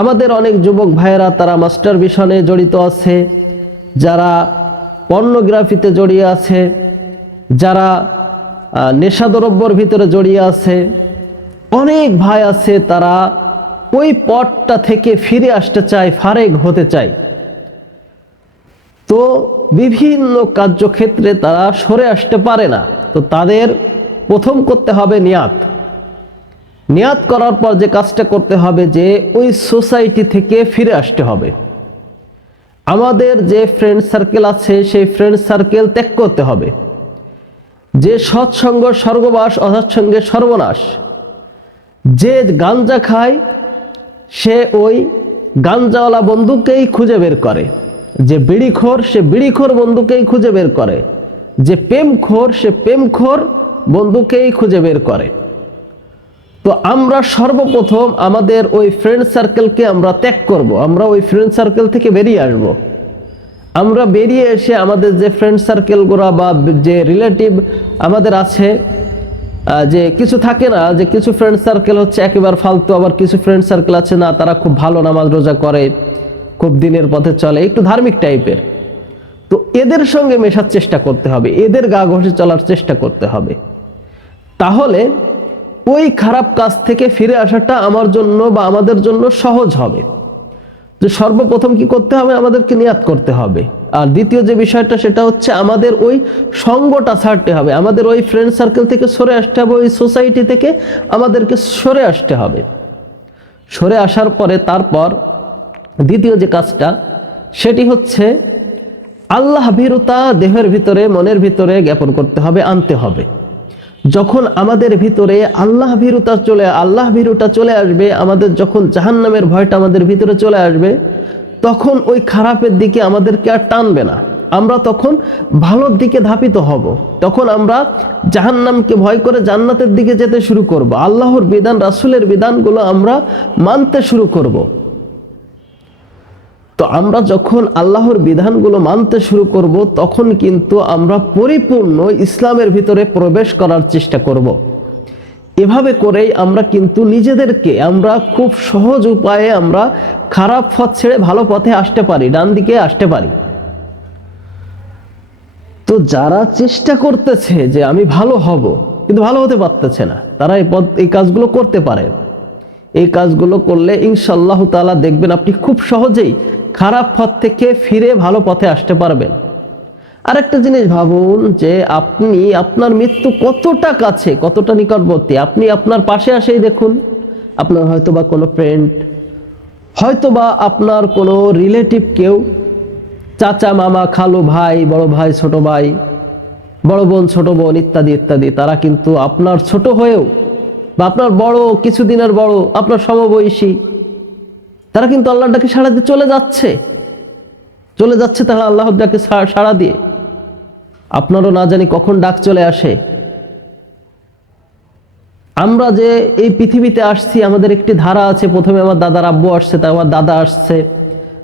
আমাদের অনেক যুবক ভাইয়েরা, তারা মাস্টার মিশনে জড়িত আছে, যারা পর্নোগ্রাফিতে জড়িয়ে আছে, যারা নেশাদ্রব্যর ভিতরে জড়িয়ে আছে। অনেক ভাই আছে, তারা ওই পথটা থেকে ফিরে আসতে চায় ফারেক হতে চায়। তো বিভিন্ন কার্যক্ষেত্রে তারা সরে আসতে পারে না। তো তাদের প্রথম করতে হবে নিয়াত। নিয়াত করার পর যে কাজটা করতে হবে যে ওই সোসাইটি থেকে ফিরে আসতে হবে। আমাদের যে ফ্রেন্ড সার্কেল আছে, সেই ফ্রেন্ড সার্কেল ত্যাগ করতে হবে। যে সৎসঙ্গ স্বর্গবাস অসৎসঙ্গে সর্বনাশ, যে গাঞ্জা খায়, সে ওই গাঞ্জাওয়ালা বন্ধুকেই খুঁজে বের করে। যে বিড়িখোর, সে বিড়িখোর বন্ধুকেই খুঁজে বের করে। যে প্রেমখোর, সে প্রেমখোর বন্ধুকেই খুঁজে বের করে। তো আমরা সর্বপ্রথম আমাদের ওই ফ্রেন্ড সার্কেলকে আমরা ত্যাগ করব। আমরা ওই ফ্রেন্ড সার্কেল থেকে বেরিয়ে আসব। আমরা বেরিয়ে এসে আমাদের যে ফ্রেন্ড সার্কেলগুলো বা যে রিলেটিভ আমাদের আছে যে কিছু থাকে না, যে কিছু ফ্রেন্ড সার্কেল হচ্ছে একেবারে ফালতু, আবার কিছু ফ্রেন্ড সার্কেল আছে না, তারা খুব ভালো নামাজ রোজা করে, খুব দিনের পথে চলে, একটু ধার্মিক টাইপের তো এদের সঙ্গে মেশার চেষ্টা করতে হবে, এদের গা ঘষে চলার চেষ্টা করতে হবে। তাহলে ওই খারাপ কাজ থেকে ফিরে আসাটা আমার জন্য বা আমাদের জন্য সহজ হবে। যে সর্বপ্রথম কি করতে হবে? আমাদেরকে নিয়াত করতে হবে। আর দ্বিতীয় যে বিষয়টা, সেটা হচ্ছে আমাদের ওই সঙ্গটা ছাড়তে হবে। আমাদের ওই ফ্রেন্ড সার্কেল থেকে সরে আসতে হবে, ওই সোসাইটি থেকে আমাদেরকে সরে আসতে হবে। সরে আসার পরে তারপর দ্বিতীয় যে কাজটা, সেটি হচ্ছে আল্লাহ ভীরুতা দেহের ভিতরে, মনের ভিতরে জ্ঞাপন করতে হবে, আনতে হবে। যখন আমাদের ভিতরে আল্লাহ ভীরুতা চলে, আল্লাহ ভীরুটা চলে আসবে, আমাদের যখন জাহান্নামের ভয়টা আমাদের ভিতরে চলে আসবে, তখন ওই খারাপের দিকে আমাদেরকে আর টানবে না। আমরা তখন ভালোর দিকে ধাপিত হব। তখন আমরা জাহান্নামকে ভয় করে জান্নাতের দিকে যেতে শুরু করব। আল্লাহর বিধান, রাসূলের বিধানগুলো আমরা মানতে শুরু করব। তো আমরা যখন আল্লাহর বিধানগুলো মানতে শুরু করব, তখন কিন্তু আমরা পরিপূর্ণ ইসলামের ভিতরে প্রবেশ করার চেষ্টা করব। এভাবে করেই আমরা কিন্তু নিজেদেরকে আমরা খুব সহজ উপায়ে আমরা খারাপ পথ ছেড়ে ভালো পথে আসতে পারি, ডান দিকে আসতে পারি তো যারা চেষ্টা করতেছে যে আমি ভালো হব, কিন্তু ভালো হতে পারতেছে না, তারা এই পথ, এই কাজগুলো করতে পারে এই কাজগুলো করলে ইনশাল্লাহ তাআলা দেখবেন আপনি খুব সহজেই খারাপ পথ থেকে ফিরে ভালো পথে আসতে পারবেন। আরেকটা জিনিস ভাবুন যে আপনি আপনার মৃত্যু কতটা কাছে, কতটা নিকটবর্তী? আপনি আপনার পাশে আসেই দেখুন, আপনার হয়তো বা কোনো ফ্রেন্ড হয়তো বা আপনার কোনো রিলেটিভ কেউ, চাচা, মামা, খালু ভাই, বড় ভাই, ছোট ভাই, বড় বোন, ছোট বোন ইত্যাদি ইত্যাদি, তারা কিন্তু আপনার ছোট হয়েও বা আপনার বড় কিছুদিনের বড়, আপনার সমবয়সী, তারা কিন্তু আল্লাহর ডাকে সাড়া দিয়ে চলে যাচ্ছে। চলে যাচ্ছে তারা আল্লাহর ডাকে সাড়া দিয়ে। আপনারও না জানি কখন ডাক চলে আসে। আমরা যে এই পৃথিবীতে আসছি, আমাদের একটি ধারা আছে, প্রথমে আমার দাদার আব্বু আসছে, তারপর আমার দাদা আসছে।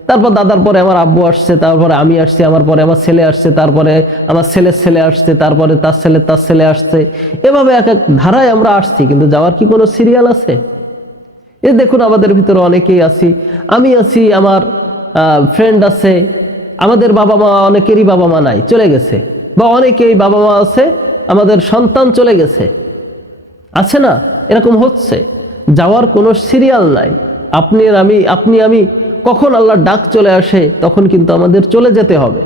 তারপর দাদার পরে আমার আব্বু আসছে, তারপরে আমি আসছি, আমার পরে আমার ছেলে আসছে, তারপরে আমার ছেলের ছেলে আসছে, তারপরে তার ছেলে তার ছেলে আসছে। এভাবে এক এক ধারায় আমরা আসছি, কিন্তু যাওয়ার কি কোনো সিরিয়াল আছে? এ দেখুন আমাদের ভিতরে অনেকেই আছি। আমি আছি, আমার ফ্রেন্ড আছে, আমাদের বাবা মা, অনেকেরই বাবা মা নাই, চলে গেছে। বা অনেকেই বাবা মা আছে, আমাদের সন্তান চলে গেছে। আছে না? এরকম হচ্ছে। যাওয়ার কোনো সিরিয়াল নাই। আপনি আমি আপনি আমি কখন আল্লাহর ডাক চলে আসে, তখন কিন্তু আমাদের চলে যেতে হবে।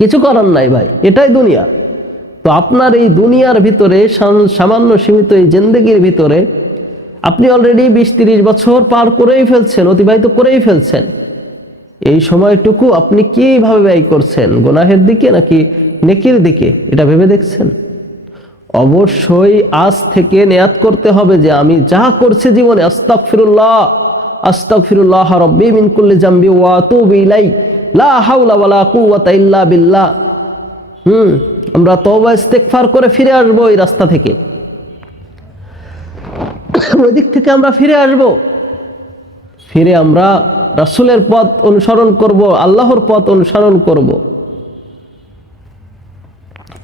কিছু করার নাই ভাই, এটাই দুনিয়া। তো আপনার এই দুনিয়ার ভিতরে সামান্য সীমিত এই জেন্দেগির ভিতরে, আপনি অলরেডি বিশ তিরিশ বছর পার করেই ফেলছেন, অতিবাহিত করেই ফেলছেন। এই সময়টুকু আপনি কীভাবে ব্যয় করছেন? গোনাহের দিকে নাকি নেকির দিকে? এটা ভেবে দেখছেন? অবশ্যই আজ থেকে নেয়াত করতে হবে যে, আমি যা করছি জীবনে আস্তাক ফিরুল্লাহ আস্তাক ফিরুল্লাহ রব্বি মিন কুল্লি জাম্বি ওয়া আতুবু ইলাই লা হাওলা ওয়ালা কুওয়াতা ইল্লা বিল্লাহ। হুম, আমরা তওবা ইস্তেগফার করে ফিরে আসব এই রাস্তা থেকে। ওই দিক থেকে আমরা ফিরে আসব। ফিরে আমরা রাসূলের পথ অনুসরণ করব, আল্লাহর পথ অনুসরণ করব।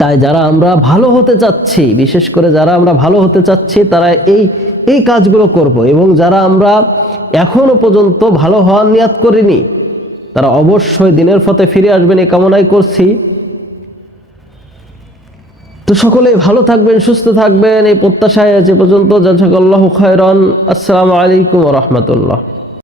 তাই যারা আমরা ভালো হতে চাচ্ছি, বিশেষ করে যারা আমরা ভালো হতে চাচ্ছি, তারা এই এই কাজগুলো করব। এবং যারা আমরা এখনও পর্যন্ত ভালো হওয়ার নিয়াত করিনি, তারা অবশ্যই দিনের পথে ফিরে আসবেন এই কামনাই করছি। তো সকলেই ভালো থাকবেন, সুস্থ থাকবেন, এই প্রত্যাশায় এ পর্যন্ত। জাজাকাল্লাহু খায়রান। আসসালামু আলাইকুম রাহমাতুল্লাহ।